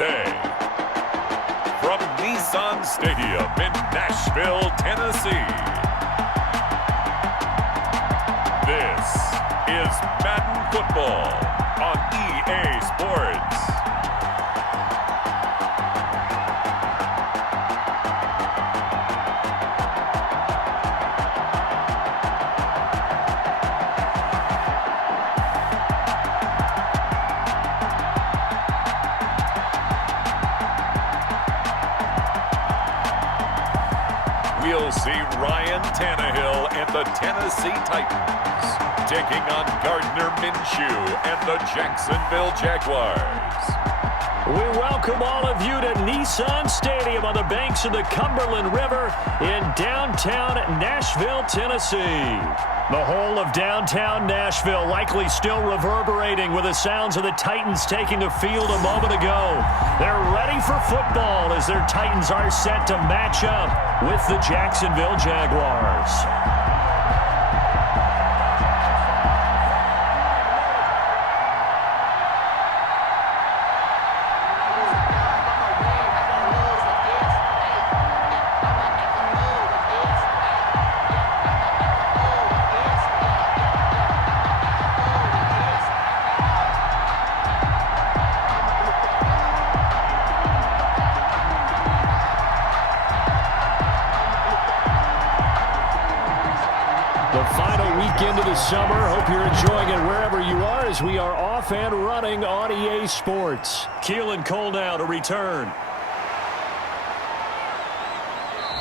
today. From Nissan Stadium in Nashville, Tennessee, this is Madden Football on EA Sports. We'll see Ryan Tannehill and the Tennessee Titans taking on Gardner Minshew and the Jacksonville Jaguars. We welcome all of you to Nissan Stadium on the banks of the Cumberland River in downtown Nashville, Tennessee. The whole of downtown Nashville likely still reverberating with the sounds of the Titans taking the field a moment ago. They're ready for football as their Titans are set to match up with the Jacksonville Jaguars. The final weekend of the summer. Hope you're enjoying it wherever you are as we are off and running on EA Sports. Keelan Cole now to return.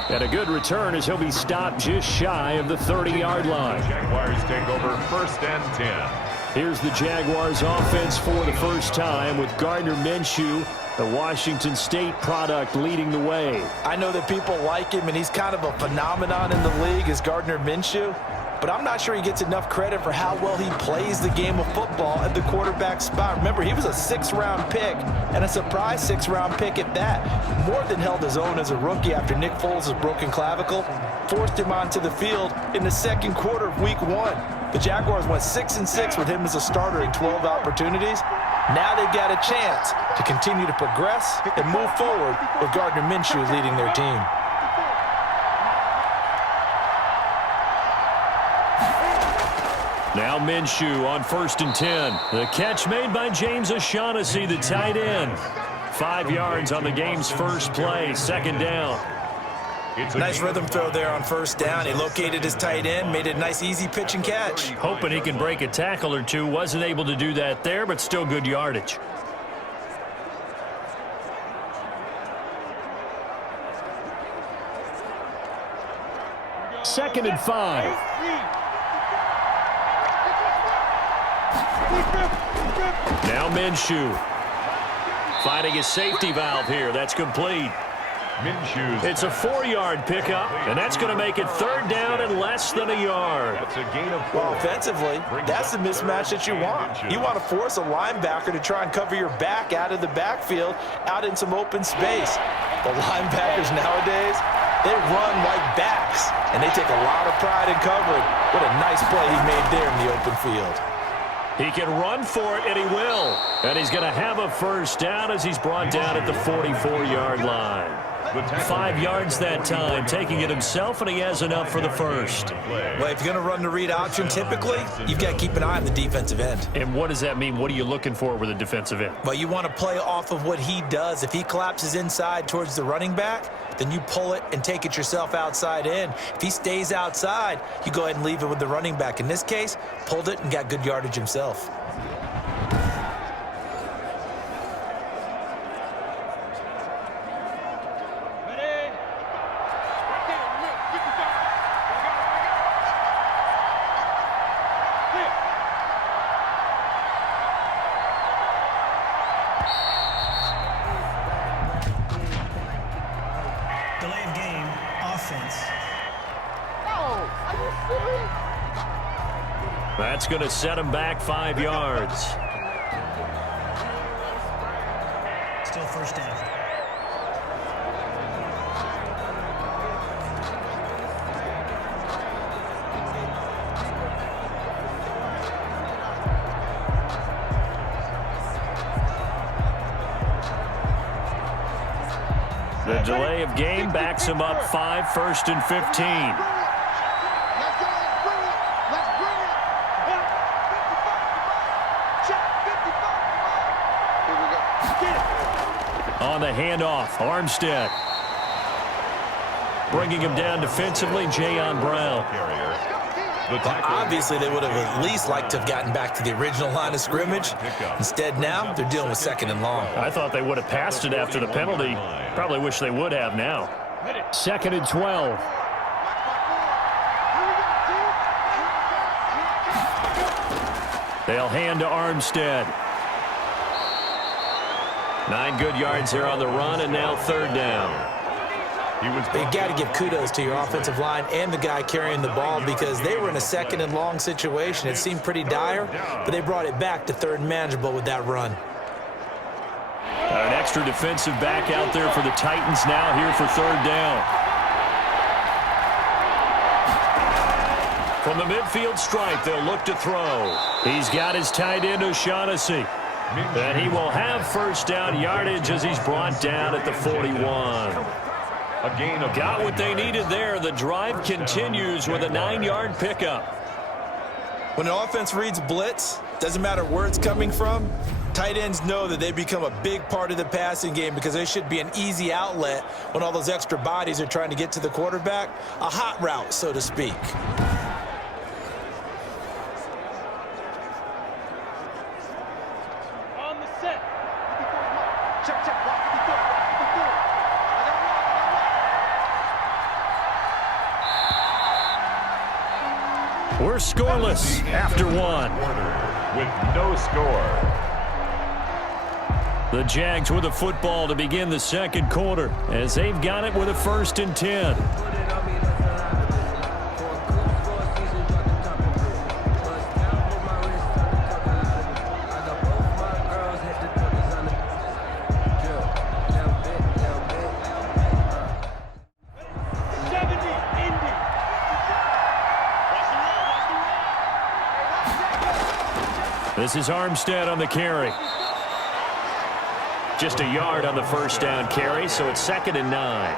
And a good return as he'll be stopped just shy of the 30-yard line. Jaguars take over 1st and 10. Here's the Jaguars offense for the first time with Gardner Minshew, the Washington State product, leading the way. I know that people like him, and he's kind of a phenomenon in the league as Gardner Minshew, but I'm not sure he gets enough credit for how well he plays the game of football at the quarterback spot. Remember, he was a 6th-round pick, and a surprise 6th-round pick at that. More than held his own as a rookie after Nick Foles' broken clavicle forced him onto the field in the second quarter of Week 1. The Jaguars went 6-6 with him as a starter in 12 opportunities. Now they've got a chance to continue to progress and move forward with Gardner Minshew leading their team. Now Minshew on 1st and 10. The catch made by James O'Shaughnessy, the tight end. 5 yards on the game's first play, 2nd down. Nice rhythm throw there on 1st down. He located his tight end, made it a nice easy pitch and catch. Hoping he can break a tackle or two. Wasn't able to do that there, but still good yardage. Second and 5. Now Minshew finding his safety valve here. That's complete. It's a 4-yard pickup, and that's going to make it 3rd down and less than a yard. That's a gain of 4. Well, offensively, that's the mismatch that you want. You want to force a linebacker to try and cover your back out of the backfield, out in some open space. The linebackers nowadays, they run like backs, and they take a lot of pride in covering. What a nice play he made there in the open field. He can run for it, and he will. And he's going to have a 1st down as he's brought down at the 44-yard line. 5 yards that time, taking it himself, and he has enough for the 1st. Well, if you're going to run the read option, typically, you've got to keep an eye on the defensive end. And what does that mean? What are you looking for with a defensive end? Well, you want to play off of what he does. If he collapses inside towards the running back, then you pull it and take it yourself outside in. If he stays outside, you go ahead and leave it with the running back. In this case, pulled it and got good yardage himself. Delay of game, offense. That's going to set him back 5 yards. Still 1st down. The delay of game backs him up 5, 1st and 15. On the handoff, Armstead. Bringing him down defensively, Jayon Brown. Obviously, they would have at least liked to have gotten back to the original line of scrimmage. Instead, now they're dealing with 2nd and long. I thought they would have passed it after the penalty. Probably wish they would have now. 2nd and 12. They'll hand to Armstead. 9 good yards there on the run, and now 3rd down. You got to give kudos to your offensive line and the guy carrying the ball because they were in a 2nd and long situation. It seemed pretty dire, but they brought it back to 3rd and manageable with that run. An extra defensive back out there for the Titans now here for 3rd down. From the midfield stripe, they'll look to throw. He's got his tight end, O'Shaughnessy. And he will have 1st down yardage as he's brought down at the 41. Got what they needed there. The drive continues with a 9-yard pickup. When an offense reads blitz, doesn't matter where it's coming from, tight ends know that they become a big part of the passing game because they should be an easy outlet when all those extra bodies are trying to get to the quarterback. A hot route, so to speak. We're scoreless after 1. With no score. The Jags with a football to begin the 2nd quarter as they've got it with a 1st and 10. This is Armstead on the carry. Just a yard on the 1st down carry, so it's 2nd and 9.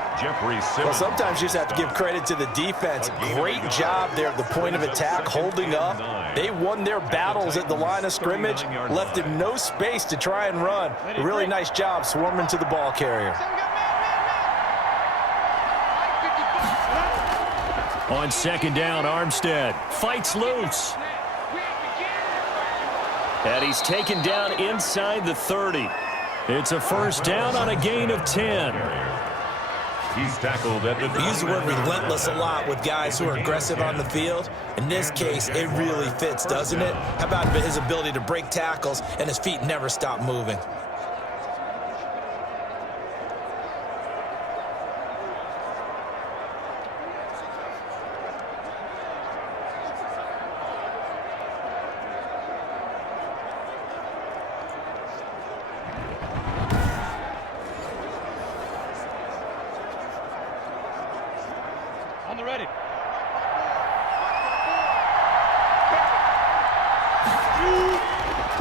Well, sometimes you just have to give credit to the defense. Great job there at the point of attack, holding up. They won their battles at the line of scrimmage, left him no space to try and run. A really nice job swarming to the ball carrier. On 2nd down, Armstead fights loose. And he's taken down inside the 30. It's a 1st down on a gain of 10. He's tackled at the... We use the word relentless a lot with guys who are aggressive on the field. In this case, it really fits, doesn't it? How about his ability to break tackles and his feet never stop moving?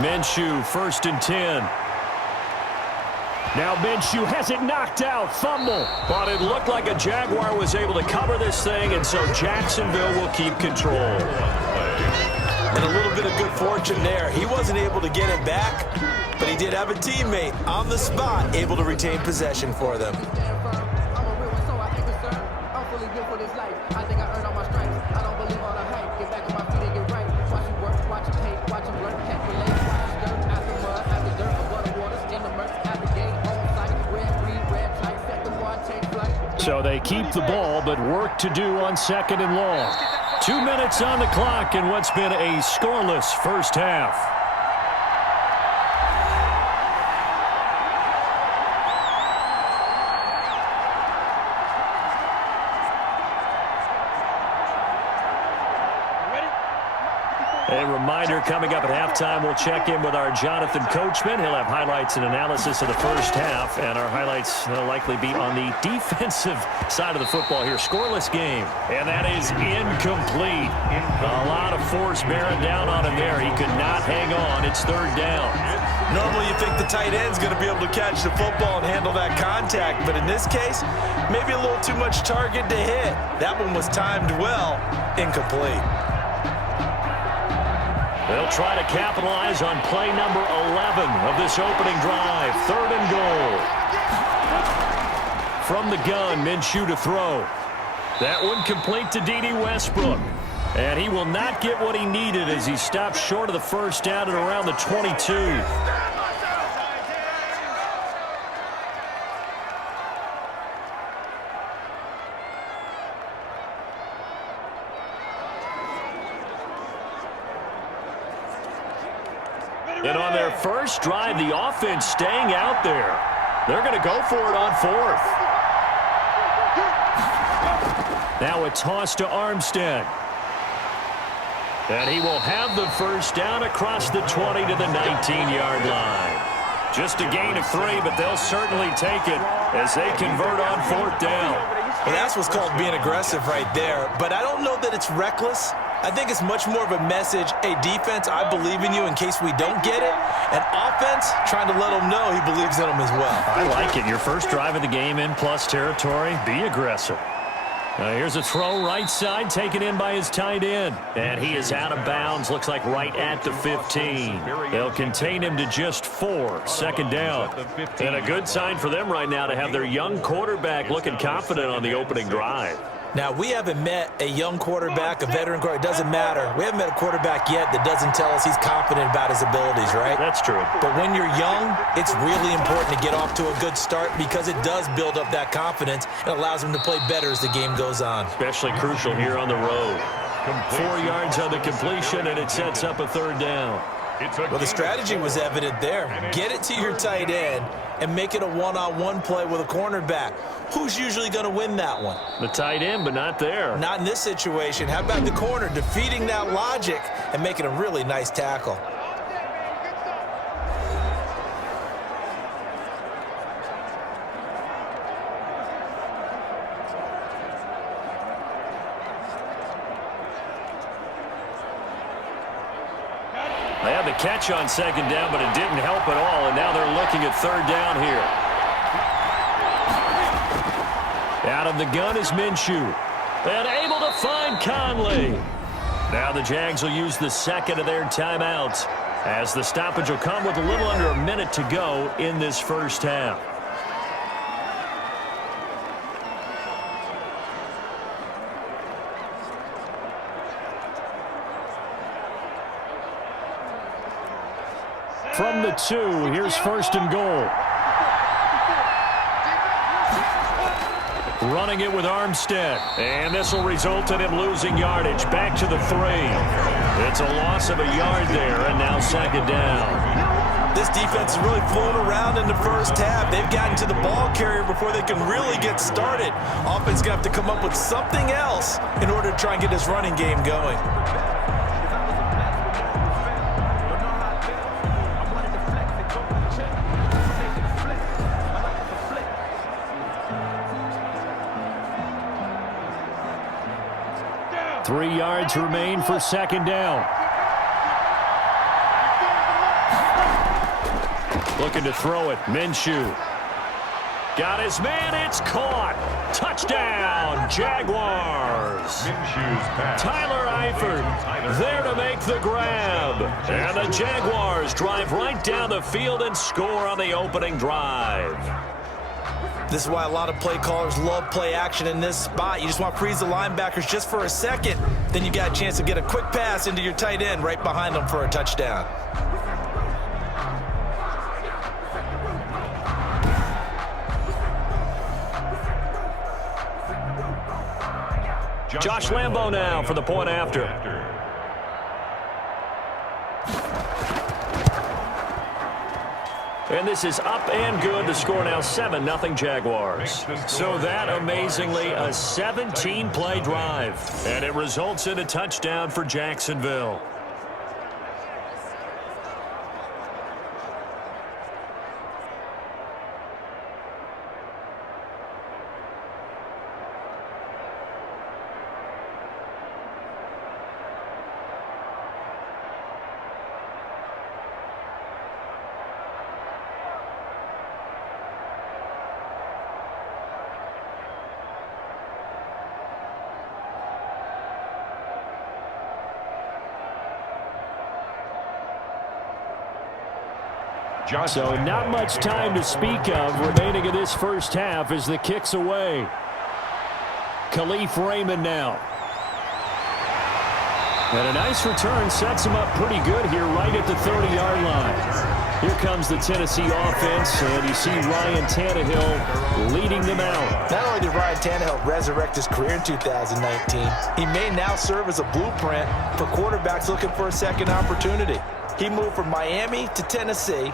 Minshew, 1st and 10. Now Minshew has it knocked out. Fumble. But it looked like a Jaguar was able to cover this thing, and so Jacksonville will keep control. And a little bit of good fortune there. He wasn't able to get it back, but he did have a teammate on the spot able to retain possession for them. So they keep the ball, but work to do on 2nd and long. 2 minutes on the clock in what's been a scoreless 1st half. A reminder, coming up at halftime, we'll check in with our Jonathan Coachman. He'll have highlights and analysis of the first half, and our highlights will likely be on the defensive side of the football here. Scoreless game, and that is incomplete. A lot of force bearing down on him there. He could not hang on. It's third down. Normally you think the tight end's going to be able to catch the football and handle that contact, but in this case, maybe a little too much target to hit. That one was timed well, incomplete. They'll try to capitalize on play number 11 of this opening drive. Third and goal. From the gun, Minshew to throw. That one complete to D.D. Westbrook. And he will not get what he needed as he stopped short of the first down at around the 22. And on their first drive, the offense staying out there. They're going to go for it on fourth. Now a toss to Armstead. And he will have the first down across the 20 to the 19-yard line. Just a gain of 3, but they'll certainly take it as they convert on fourth down. Well, that's what's called being aggressive right there. But I don't know that it's reckless. I think it's much more of a message, hey, defense, I believe in you in case we don't get it. And offense, trying to let him know he believes in them as well. I like it. Your first drive of the game in plus territory, be aggressive. Here's a throw right side, taken in by his tight end. And he is out of bounds, looks like right at the 15. They'll contain him to just 4, second down. And a good sign for them right now to have their young quarterback looking confident on the opening drive. Now, we haven't met a young quarterback, a veteran quarterback. It doesn't matter. We haven't met a quarterback yet that doesn't tell us he's confident about his abilities, right? That's true. But when you're young, it's really important to get off to a good start because it does build up that confidence. It allows him to play better as the game goes on. Especially crucial here on the road. 4 yards on the completion, and it sets up a third down. Well, the strategy was evident there. Get it to your tight end and make it a one-on-one play with a cornerback. Who's usually going to win that one? The tight end, but not there. Not in this situation. How about the corner defeating that logic and making a really nice tackle? They had the catch on second down, but it didn't help at all, and now they're looking at third down here. Out of the gun is Minshew. And able to find Conley. Now the Jags will use the second of their timeouts as the stoppage will come with a little under a minute to go in this first half. From the 2, here's first and goal. Running it with Armstead. And this will result in him losing yardage. Back to the 3. It's a loss of a yard there, and now second down. This defense is really flown around in the first half. They've gotten to the ball carrier before they can really get started. Offense is going to have to come up with something else in order to try and get this running game going. Three yards remain for second down. Looking to throw it. Minshew. Got his man. It's caught. Touchdown, Jaguars. Tyler Eifert there to make the grab. And the Jaguars drive right down the field and score on the opening drive. This is why a lot of play callers love play action in this spot. You just want to freeze the linebackers just for a second. Then you got a chance to get a quick pass into your tight end right behind them for a touchdown. Josh Lambo now for the point after. And this is up and good. The score now 7-0 Jaguars. So that, amazingly, a 17-play drive. And it results in a touchdown for Jacksonville. So not much time to speak of remaining in this first half as the kick's away. Khalif Raymond now. And a nice return sets him up pretty good here right at the 30-yard line. Here comes the Tennessee offense, and you see Ryan Tannehill leading them out. Not only did Ryan Tannehill resurrect his career in 2019, he may now serve as a blueprint for quarterbacks looking for a second opportunity. He moved from Miami to Tennessee,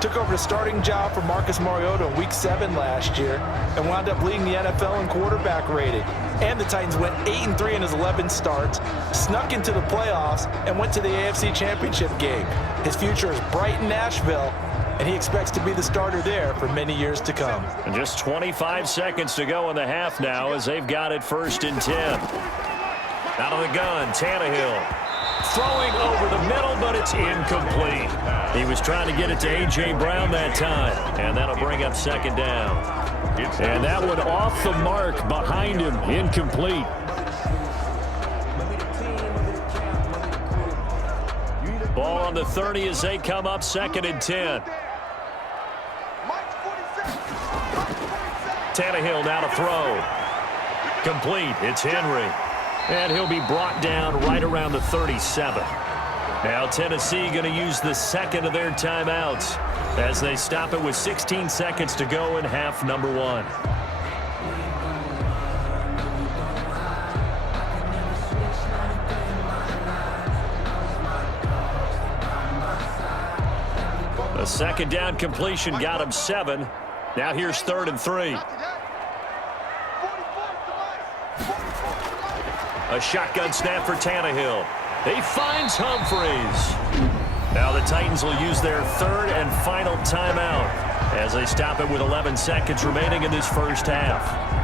took over the starting job for Marcus Mariota in Week 7 last year, and wound up leading the NFL in quarterback rating. And the Titans went 8-3 in his 11 starts, snuck into the playoffs, and went to the AFC Championship game. His future is bright in Nashville, and he expects to be the starter there for many years to come. And just 25 seconds to go in the half now as they've got it 1st and 10. Out of the gun, Tannehill. Throwing over the middle, but it's incomplete. He was trying to get it to A.J. Brown that time, and that'll bring up 2nd down. And that one off the mark behind him, incomplete. Ball on the 30 as they come up 2nd and 10. Tannehill now to throw. Complete. It's Henry. And he'll be brought down right around the 37. Now Tennessee going to use the 2nd of their timeouts as they stop it with 16 seconds to go in half number 1. A 2nd down completion got him 7. Now here's 3rd and 3. A shotgun snap for Tannehill. He finds Humphries. Now the Titans will use their 3rd and final timeout as they stop it with 11 seconds remaining in this first half.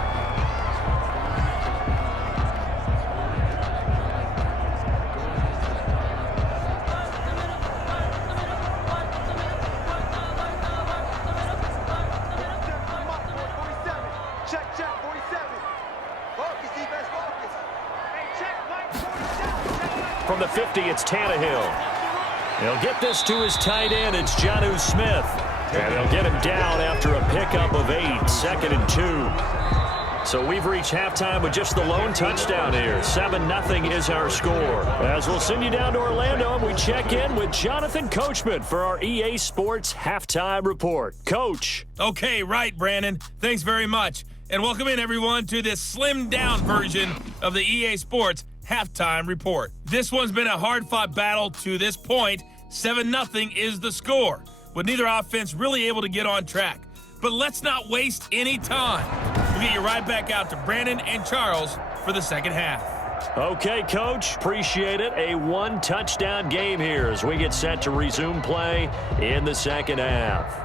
From the 50, it's Tannehill. He'll get this to his tight end. It's Jonnu Smith. And they'll get him down after a pickup of 8, 2nd and 2. So we've reached halftime with just the lone touchdown here. 7-0 is our score. As we'll send you down to Orlando, and we check in with Jonathan Coachman for our EA Sports Halftime Report. Coach. Okay, right, Brandon. Thanks very much. And welcome in, everyone, to this slimmed-down version of the EA Sports Halftime Report. This one's been a hard-fought battle to this point. 7-0 is the score, with neither offense really able to get on track. But let's not waste any time. We'll get you right back out to Brandon and Charles for the second half. Okay, Coach. Appreciate it. A 1-touchdown game here as we get set to resume play in the second half.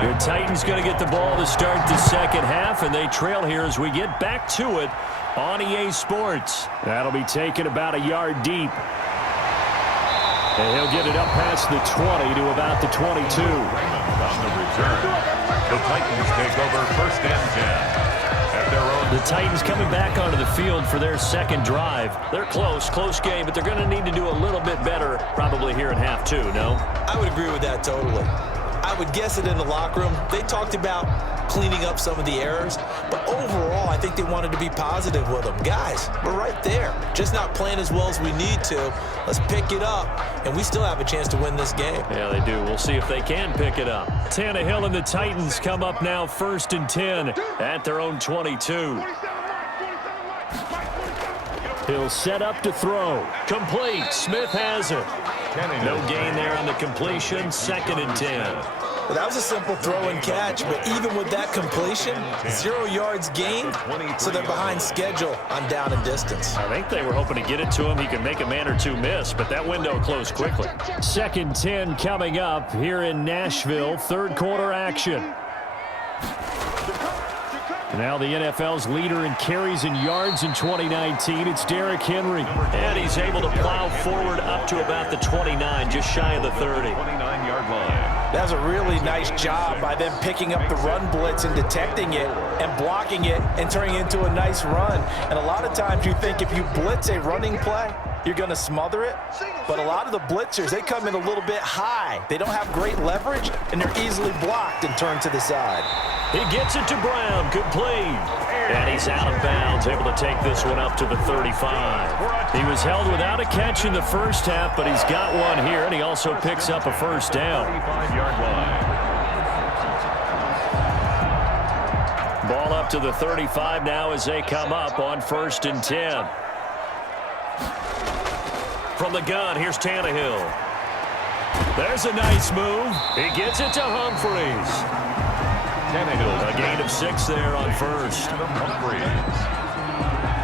The Titans going to get the ball to start the second half, and they trail here as we get back to it on EA Sports. That'll be taken about a yard deep. And he'll get it up past the 20 to about the 22. On the return, the Titans take over 1st and 10. At their own. The Titans coming back onto the field for their second drive. They're close game, but they're going to need to do a little bit better probably here in half 2, no? I would agree with that totally. I would guess it in the locker room. They talked about cleaning up some of the errors, but overall, I think they wanted to be positive with them. Guys, we're right there. Just not playing as well as we need to. Let's pick it up, and we still have a chance to win this game. Yeah, they do. We'll see if they can pick it up. Tannehill and the Titans come up now 1st and 10 at their own 22. He'll set up to throw. Complete. Smith has it. No gain there on the completion. 2nd and 10. Well, that was a simple throw and catch, but even with that completion, 0 yards gained, so they're behind schedule on down and distance. I think they were hoping to get it to him. He could make a man or two miss, but that window closed quickly. 2nd and 10 coming up here in Nashville. Third quarter action. Now the NFL's leader in carries and yards in 2019, it's Derrick Henry. And he's able to plow forward up to about the 29, just shy of the 30. 29-yard line. That was a really nice job by them picking up the run blitz and detecting it and blocking it and turning it into a nice run. And a lot of times you think if you blitz a running play, you're going to smother it. But a lot of the blitzers, they come in a little bit high. They don't have great leverage, and they're easily blocked and turned to the side. He gets it to Brown, complete. And he's out of bounds, able to take this one up to the 35. He was held without a catch in the first half, but he's got one here, and he also picks up a first down. 35-yard line. Ball up to the 35 now as they come up on 1st and 10. From the gun, here's Tannehill. There's a nice move. He gets it to Humphries. Tannehill. A gain of 6 there on first. Humphries.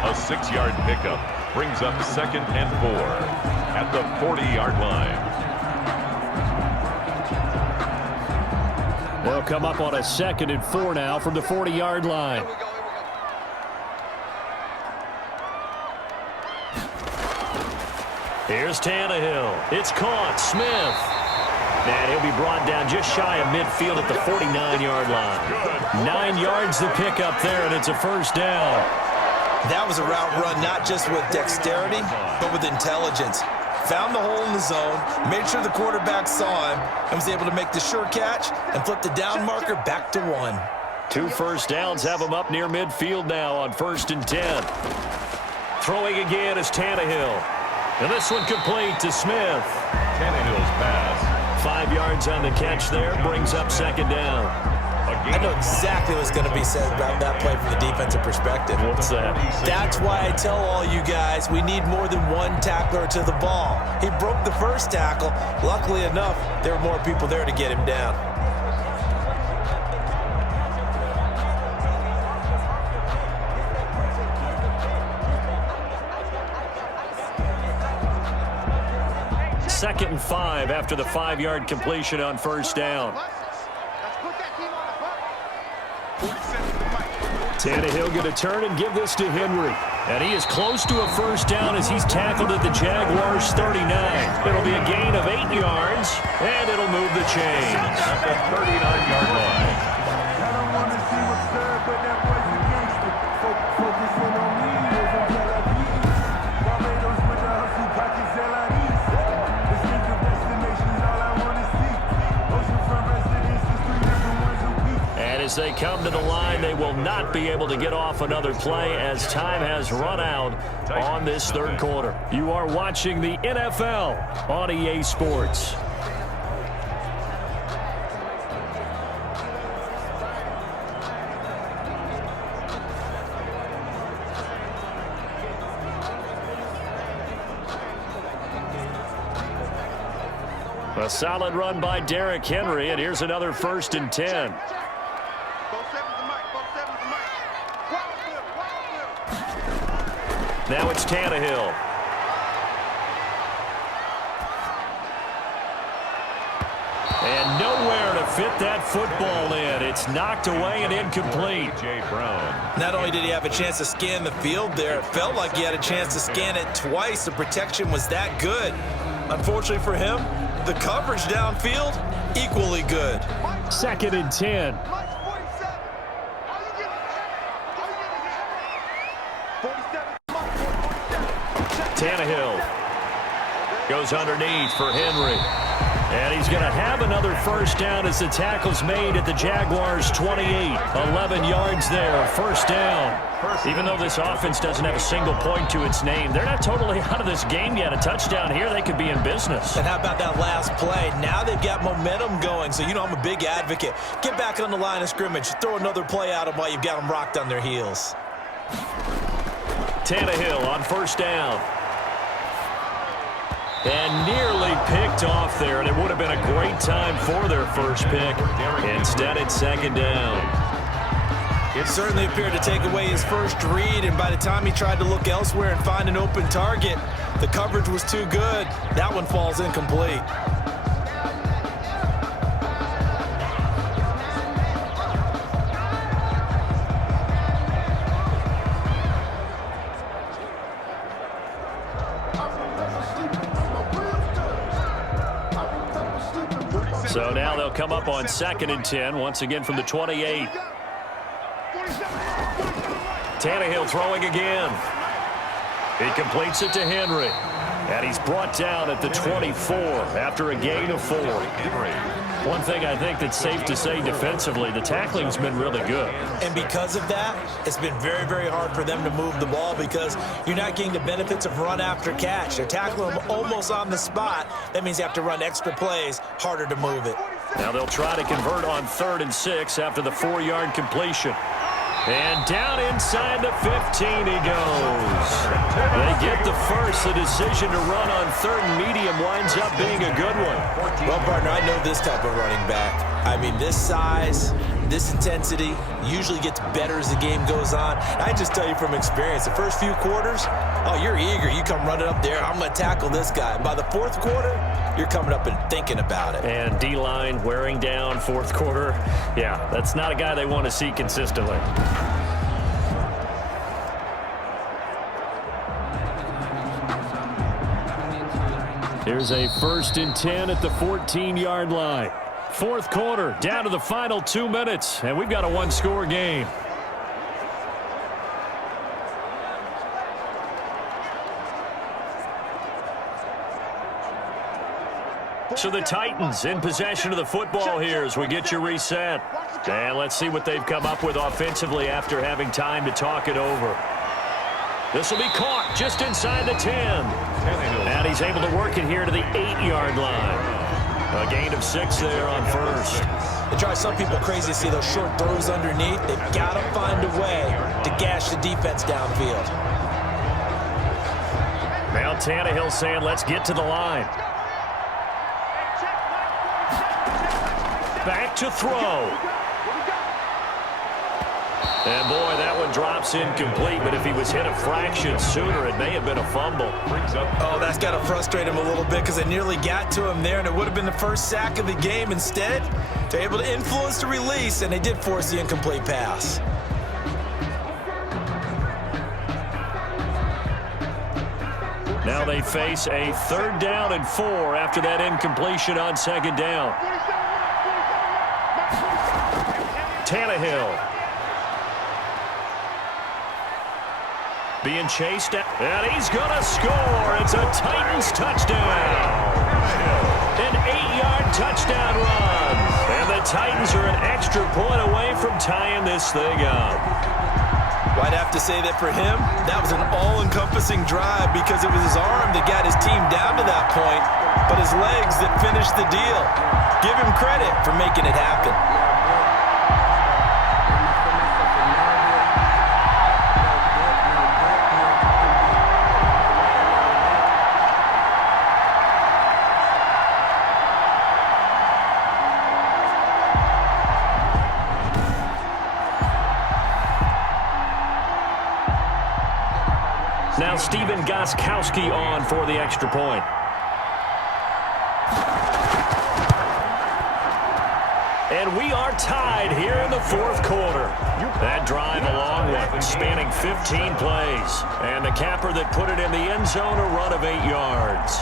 A 6-yard pickup brings up 2nd and 4 at the 40-yard line. They'll come up on a 2nd and 4 now from the 40-yard line. Here's Tannehill. It's caught. Smith. And he'll be brought down just shy of midfield at the 49-yard line. 9 yards to pick up there, and it's a first down. That was a route run not just with dexterity, but with intelligence. Found the hole in the zone, made sure the quarterback saw him, and was able to make the sure catch and flip the down marker back to 1. 2 first downs have him up near midfield now on 1st and 10. Throwing again is Tannehill. And this one complete to Smith. Tannehill's pass. 5 yards on the catch there, brings up 2nd down. I know exactly what's going to be said about that play from the defensive perspective. What's that? That's why I tell all you guys we need more than one tackler to the ball. He broke the first tackle. Luckily enough, there were more people there to get him down. Second and 5 after the 5-yard completion on first down. Tannehill going to turn and give this to Henry. And he is close to a first down as he's tackled at the Jaguars 39. It'll be a gain of 8 yards, and it'll move the chains. At the 39-yard line. As they come to the line, they will not be able to get off another play as time has run out on this third quarter. You are watching the NFL on EA Sports. A solid run by Derrick Henry, and here's another 1st and 10. Now it's Tannehill. And nowhere to fit that football in. It's knocked away and incomplete. J. Brown. Not only did he have a chance to scan the field there, it felt like he had a chance to scan it twice. The protection was that good. Unfortunately for him, the coverage downfield, equally good. 2nd and 10. Tannehill goes underneath for Henry. And he's going to have another first down as the tackle's made at the Jaguars 28. 11 yards there, first down. Even though this offense doesn't have a single point to its name, they're not totally out of this game yet. A touchdown here, they could be in business. And how about that last play? Now they've got momentum going, so you know I'm a big advocate. Get back on the line of scrimmage. Throw another play at them while you've got them rocked on their heels. Tannehill on first down. And nearly picked off there, and it would have been a great time for their first pick. Instead, it's second down. It certainly appeared to take away his first read, and by the time he tried to look elsewhere and find an open target, the coverage was too good. That one falls incomplete. So now they'll come up on 2nd and 10, once again from the 28. Tannehill throwing again. He completes it to Henry. And he's brought down at the 24 after a gain of 4. One thing I think that's safe to say defensively, the tackling's been really good. And because of that, it's been very, very hard for them to move the ball because you're not getting the benefits of run after catch. They're tackling them almost on the spot. That means you have to run extra plays, harder to move it. Now they'll try to convert on 3rd and 6 after the 4-yard completion. And down inside the 15 he goes. They get the first. The decision to run on 3rd and medium winds up being a good one. Well, partner, I know this type of running back. I mean, this size, this intensity usually gets better as the game goes on. I just tell you from experience, the first few quarters, oh, you're eager. You come running up there, I'm going to tackle this guy. And by the 4th quarter, you're coming up and thinking about it. And D-line wearing down 4th quarter. Yeah, that's not a guy they want to see consistently. Here's a 1st and 10 at the 14-yard line. 4th quarter, down to the final 2 minutes, and we've got a 1-score game. So the Titans in possession of the football here as we get you reset. And let's see what they've come up with offensively after having time to talk it over. This will be caught just inside the 10. And he's able to work it here to the 8-yard line. A gain of 6 there on 1st. It drives some people crazy to see those short throws underneath. They've got to find a way to gash the defense downfield. Now Tannehill saying, let's get to the line. Back to throw. And boy, that one drops incomplete, but if he was hit a fraction sooner, it may have been a fumble. Oh, that's got to frustrate him a little bit because they nearly got to him there, and it would have been the first sack of the game. Instead, they're able to influence the release, and they did force the incomplete pass. Now they face a 3rd down and 4 after that incompletion on 2nd down. Tannehill. Being chased, and he's going to score. It's a Titans touchdown. An 8-yard touchdown run. And the Titans are an extra point away from tying this thing up. Well, I'd have to say that for him, that was an all-encompassing drive because it was his arm that got his team down to that point, but his legs that finished the deal. Give him credit for making it happen. Now Steven Gostkowski on for the extra point. And we are tied here in the 4th quarter. That drive a long one, spanning 15 plays. And the capper that put it in the end zone, a run of 8 yards.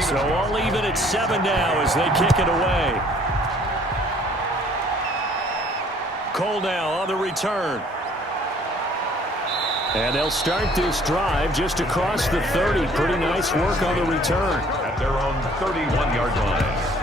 So all even at 7 now as they kick it away. Cole now on the return. And they'll start this drive just across the 30. Pretty nice work on the return. At their own 31-yard line.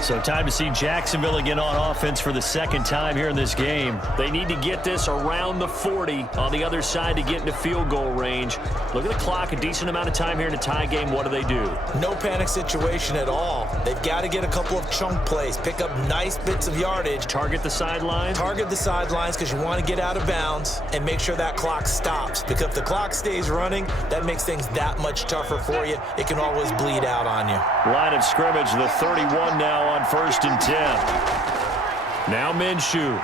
So time to see Jacksonville again on offense for the second time here in this game. They need to get this around the 40 on the other side to get into field goal range. Look at the clock, a decent amount of time here in a tie game. What do? No panic situation at all. They've got to get a couple of chunk plays, pick up nice bits of yardage. Target the sidelines? Target the sidelines because you want to get out of bounds and make sure that clock stops. Because if the clock stays running, that makes things that much tougher for you. It can always bleed out on you. Line of scrimmage, the 31 now on 1st and 10. Now Minshew.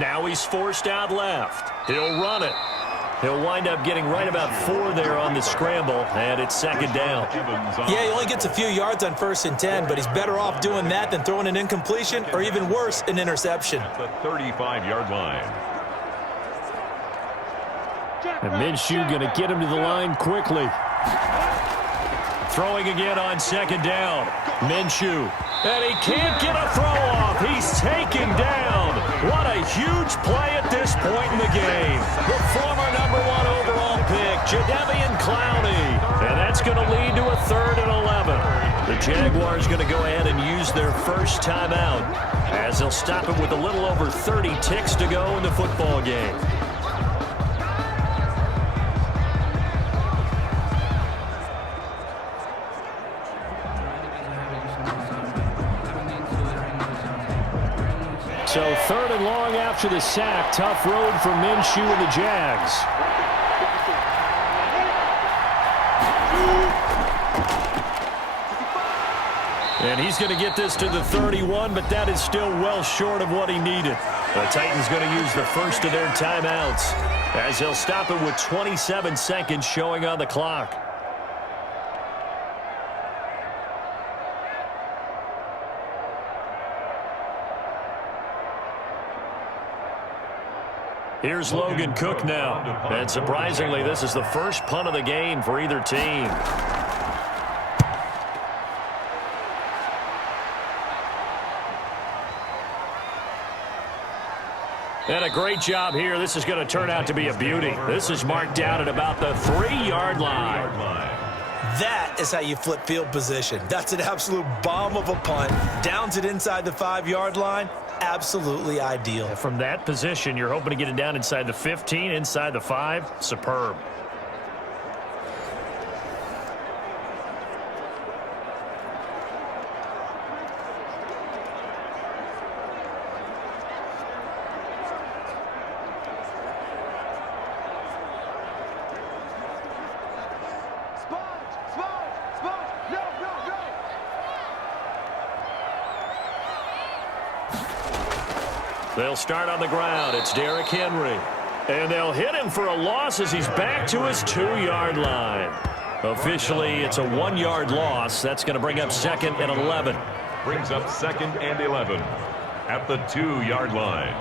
Now he's forced out left. He'll run it. He'll wind up getting right about 4 there on the scramble, and it's 2nd down. Yeah, he only gets a few yards on 1st and 10, but he's better off doing that than throwing an incompletion or even worse, an interception. At the 35-yard line. And Minshew going to get him to the line quickly. Throwing again on 2nd down. Minshew. And he can't get a throw off. He's taken down. What a huge play at this point in the game. The former #1 overall pick, Jadeveon Clowney. And that's going to lead to a 3rd and 11. The Jaguars going to go ahead and use their first timeout as they'll stop it with a little over 30 ticks to go in the football game. So 3rd and long after the sack. Tough road for Minshew and the Jags. And he's going to get this to the 31, but that is still well short of what he needed. The Titans going to use the first of their timeouts as they'll stop it with 27 seconds showing on the clock. Here's Logan Cook now. And surprisingly, this is the first punt of the game for either team. And a great job here. This is going to turn out to be a beauty. This is marked down at about the 3-yard line. That is how you flip field position. That's an absolute bomb of a punt. Downs it inside the 5-yard line. Absolutely ideal. From that position, you're hoping to get it down inside the 15, inside the 5. Superb. They'll start on the ground. It's Derrick Henry. And they'll hit him for a loss as he's back to his 2-yard line. Officially, it's a 1-yard loss. That's going to bring up 2nd and 11. Brings up 2nd and 11 at the 2-yard line.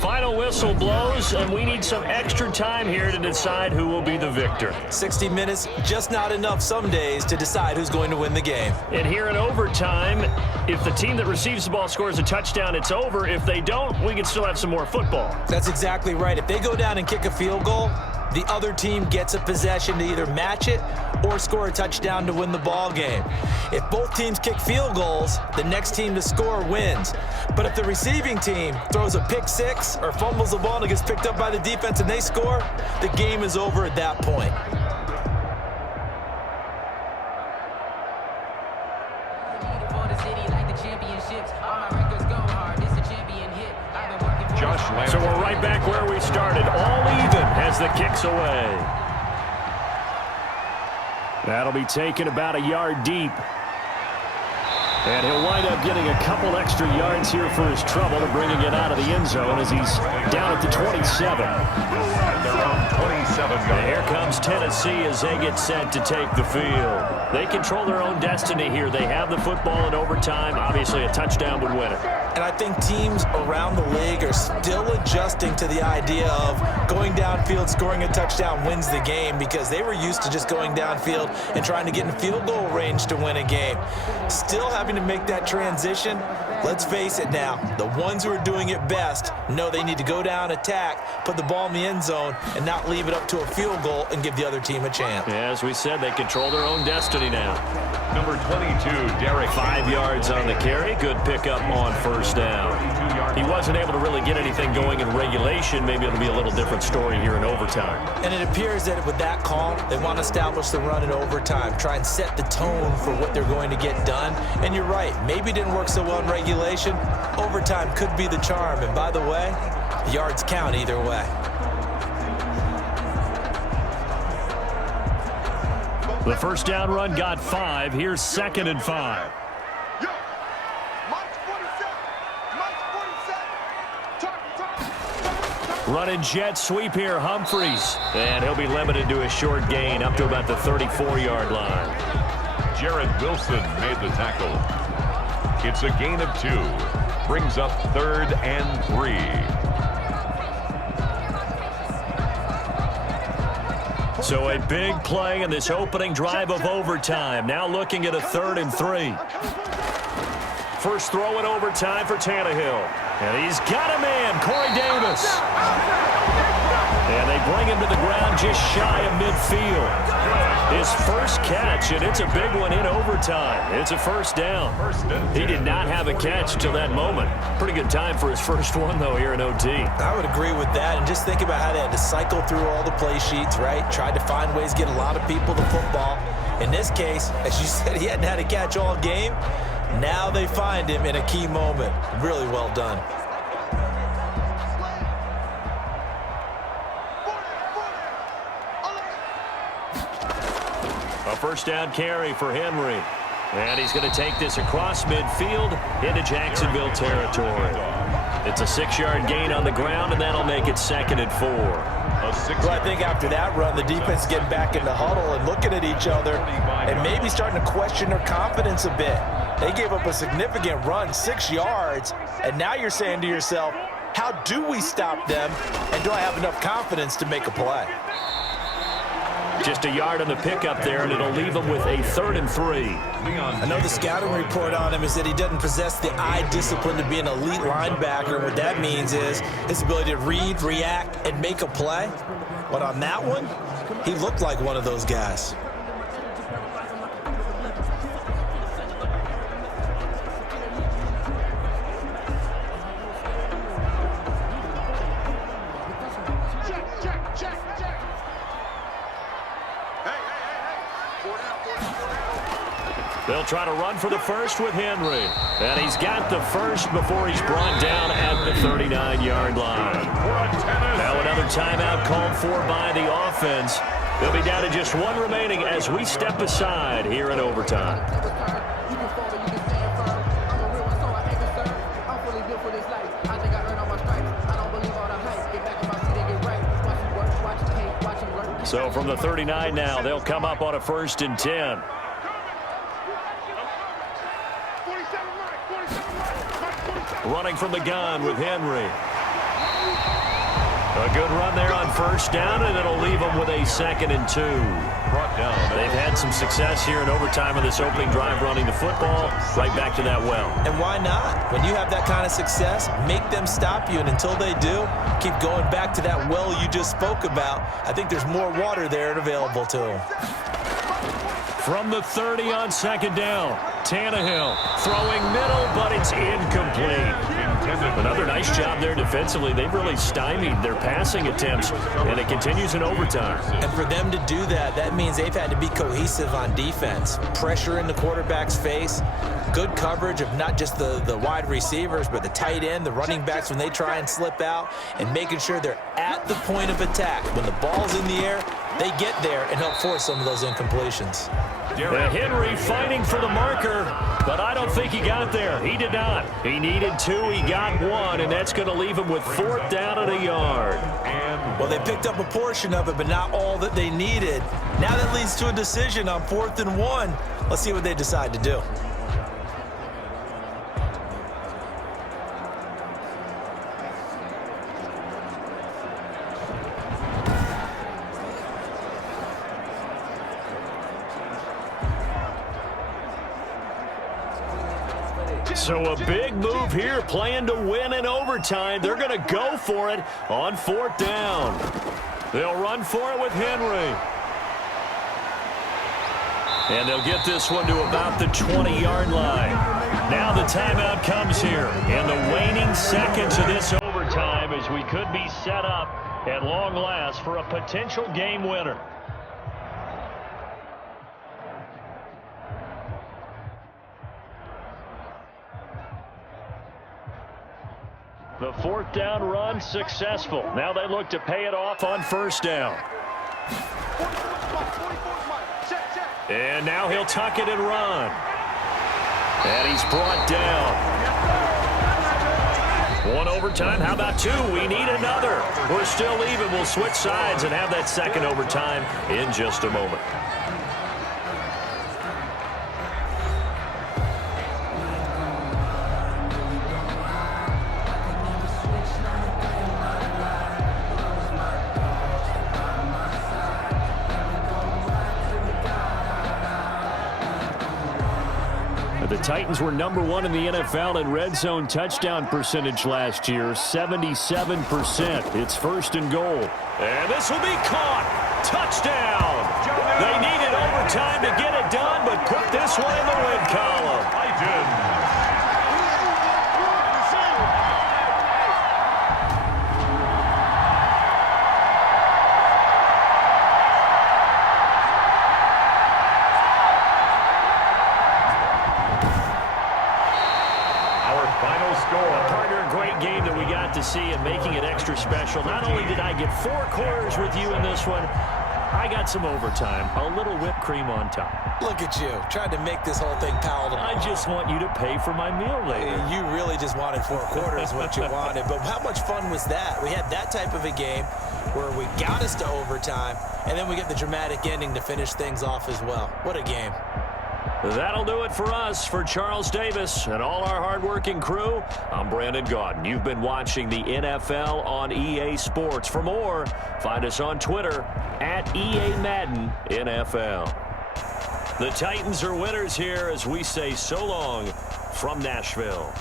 Final whistle blows, and we need some extra time here to decide who will be the victor. 60 minutes, just not enough some days to decide who's going to win the game. And here in overtime, if the team that receives the ball scores a touchdown, it's over. If they don't, we can still have some more football. That's exactly right. If they go down and kick a field goal, the other team gets a possession to either match it or score a touchdown to win the ball game. If both teams kick field goals, the next team to score wins. But if the receiving team throws a pick six or fumbles the ball and it gets picked up by the defense and they score, the game is over at that point. So we're right back where we started, all even as the kick's away. That'll be taken about a yard deep. And he'll wind up getting a couple extra yards here for his trouble and bringing it out of the end zone as he's down at the 27. At their own 27. And here comes Tennessee as they get set to take the field. They control their own destiny here. They have the football in overtime. Obviously, a touchdown would win it. And I think teams around the league are still adjusting adjusting to the idea of going downfield, scoring a touchdown wins the game, because they were used to just going downfield and trying to get in field goal range to win a game. Still having to make that transition. Let's face it now, the ones who are doing it best know they need to go down, attack, put the ball in the end zone, and not leave it up to a field goal and give the other team a chance. Yeah, as we said, they control their own destiny now. Number 22, Derek. 5 yards on the carry. Good pickup on first down. He wasn't able to really get anything going in regulation. Maybe it'll be a little different story here in overtime. And it appears that with that call, they want to establish the run in overtime, try and set the tone for what they're going to get done. And you're right, maybe it didn't work so well in regulation. Overtime could be the charm. And by the way, the yards count either way. The first down run got 5. Here's 2nd and 5. Running jet sweep here, Humphreys. And he'll be limited to a short gain up to about the 34-yard line. Jared Wilson made the tackle. It's a gain of 2. Brings up 3rd and 3. So a big play in this opening drive of overtime. Now looking at a 3rd and 3. First throw in overtime for Tannehill. And he's got a man, Corey Davis. And they bring him to the ground just shy of midfield. His first catch, and it's a big one in overtime. It's a first down. He did not have a catch till that moment. Pretty good time for his first one, though, here in OT. I would agree with that, and just think about how they had to cycle through all the play sheets, right? Tried to find ways to get a lot of people to football. In this case, as you said, he hadn't had a catch all game. Now they find him in a key moment. Really well done. A first down carry for Henry. And he's going to take this across midfield into Jacksonville territory. It's a 6-yard gain on the ground, and that'll make it 2nd and 4. Well, I think after that run, the defense is getting back in the huddle and looking at each other and maybe starting to question their confidence a bit. They gave up a significant run, 6 yards, and now you're saying to yourself, how do we stop them, and do I have enough confidence to make a play? Just a yard on the pickup there, and it'll leave him with a 3rd and 3. I know the scouting report on him is that he doesn't possess the eye discipline to be an elite linebacker. What that means is his ability to read, react, and make a play. But on that one, he looked like one of those guys. They'll try to run for the first with Henry. And he's got the first before he's brought down at the 39-yard line. Now another timeout called for by the offense. They'll be down to just 1 remaining as we step aside here in overtime. So from the 39 now, they'll come up on a 1st and 10. Running from the gun with Henry. A good run there on first down, and it'll leave them with a 2nd and 2. Brought down. They've had some success here in overtime in this opening drive running the football. Right back to that well. And why not? When you have that kind of success, make them stop you, and until they do, keep going back to that well you just spoke about. I think there's more water there available to them. From the 30 on 2nd down, Tannehill throwing middle, but it's incomplete. Another nice job there defensively. They've really stymied their passing attempts, and it continues in overtime. And for them to do that, that means they've had to be cohesive on defense. Pressure in the quarterback's face, good coverage of not just the wide receivers, but the tight end, the running backs when they try and slip out, and making sure they're at the point of attack. When the ball's in the air, they get there and help force some of those incompletions. Henry fighting for the marker, but I don't think he got there. He did not. He needed 2. He got 1, and that's going to leave him with 4th down at a yard. Well, they picked up a portion of it, but not all that they needed. Now that leads to a decision on 4th and 1. Let's see what they decide to do. So a big move here, playing to win in overtime. They're going to go for it on 4th down. They'll run for it with Henry. And they'll get this one to about the 20-yard line. Now the timeout comes here in the waning seconds of this overtime as we could be set up at long last for a potential game winner. The 4th down run successful. Now they look to pay it off on 1st down. And now he'll tuck it and run. And he's brought down. 1 overtime. How about 2? We need another. We're still even. We'll switch sides and have that 2nd overtime in just a moment. The Titans were number 1 in the NFL in red zone touchdown percentage last year, 77%. It's 1st and goal. And this will be caught. Touchdown. They needed overtime to get it done, but put this one in the win column. To see and making it extra special. Not only did I get 4 quarters with you in this one, I got some overtime, a little whipped cream on top. Look at you, trying to make this whole thing palatable. I just want you to pay for my meal later. You really just wanted 4 quarters what you wanted, but how much fun was that? We had that type of a game where we got us to overtime, and then we get the dramatic ending to finish things off as well. What a game. That'll do it for us. For Charles Davis and all our hardworking crew, I'm Brandon Gaudin. You've been watching the NFL on EA Sports. For more, find us on Twitter at EA Madden NFL. The Titans are winners here as we say so long from Nashville.